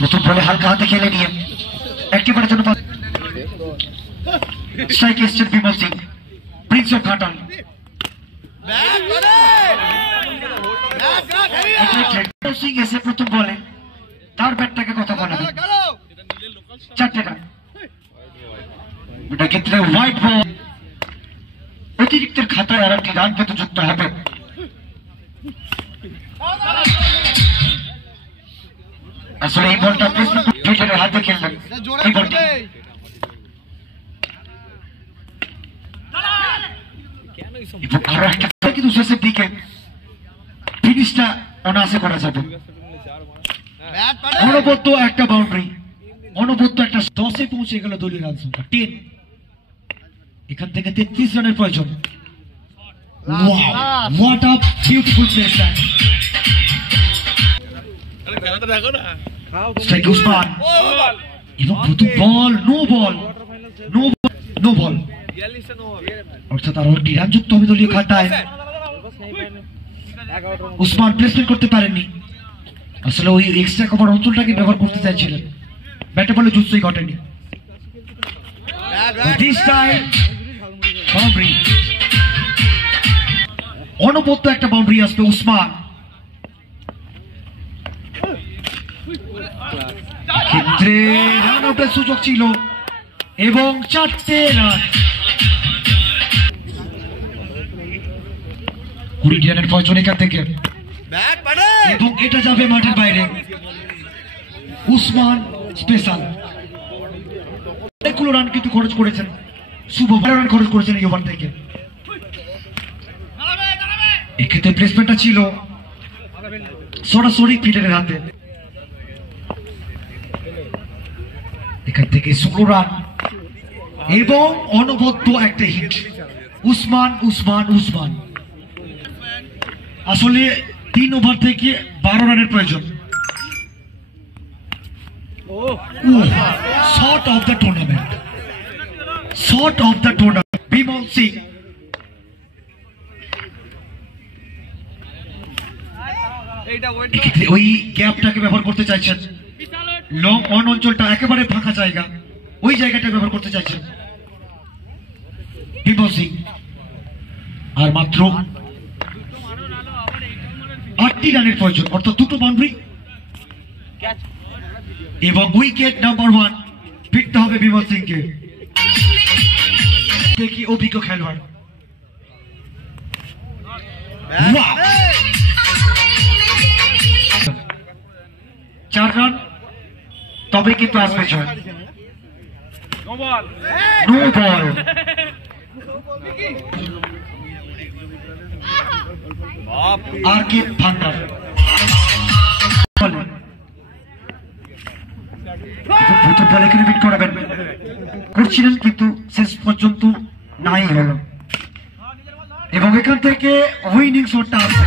প্রথম বলে হালকা হাতে খেলে নিয়ে একেবারে জন্য স্ট্রাইক এসছেন বিমল সিং, প্রিন্স অফ ঘাটাল। সিং এসে প্রথম বলে তার ব্যাটটাকে কথা বলা 4টে রান। এটা ক্ষেত্রে হোয়াইট বল, অতিরিক্তের খাতায় আর একটি রান পেতে যুক্ত হবে। আসলে এই বলটা ফিল্ডারের হাতে খেললেন এই বলটি। আরো একটা কিন্তু শেষের দিকে ফিনিশটা অনায়াসে করা যাবে। অনবদ্য একটা বাউন্ডারি, অনবদ্য একটা 10-এ পৌঁছে গেল দলীয় রান সংখ্যা 10। এখান থেকে 33 রানের প্রয়োজন। What a beautiful place that. Strike Usman এবং প্রথম ball no ball, no ball, অর্থাৎ আরো একটি রান যুক্ত হবে দলীয় খাতায়। উসমান প্লেসমেন্ট করতে পারেননি, আসলে ওই এক্সট্রা কভার অঞ্চলটাকে ব্যবহার করতে চাইছিলেন, ব্যাটে বলে জুতোই ঘটেনি। অনবদ্য একটা বাউন্ডারি আসবে উসমান। ক্ষেত্রে রান আউটের সুযোগ ছিল এবং 4টে রান। 20 রানের প্রয়োজন এখান থেকে এবং এটা যাবে মাঠের বাইরে। উসমান স্পেশাল অনেকগুলো রান কিন্তু খরচ করেছেন, শুভ রান খরচ করেছেন এই ওভার থেকে। এক্ষেত্রে প্লেসমেন্টটা ছিল সরাসরি ফিল্ডারের হাতে। এখান থেকে 16 রান এবং অনবদ্য একটা হিট। উসমান উসমান উসমান আসলে 3 ওভার থেকে 12 রানের প্রয়োজন। Shot of the tournament, shot of the tournament Bimal Singh. ওই গ্যাপটাকে ব্যবহার করতে চাইছেন, লং অন অঞ্চলটা একেবারে ফাঁকা জায়গা, ওই জায়গাটা ব্যবহার করতে চাইছেন বিমল সিং। আর মাত্র 8টি রানের প্রয়োজন, অর্থাৎ 2টো বাউন্ডারি এবং উইকেট নাম্বার 1 ফিরতে হবে বিমল সিংকে। দেখি অভিজ্ঞ খেলোয়াড়, 4 রান, তবে কিন্তু আসবে 6। নো বল, আর কি ভান্ডার এখানে বিট করাবেন করছিলেন, কিন্তু শেষ পর্যন্ত নাই হলো এবং এখান থেকে উইনিং শটটা আসবে।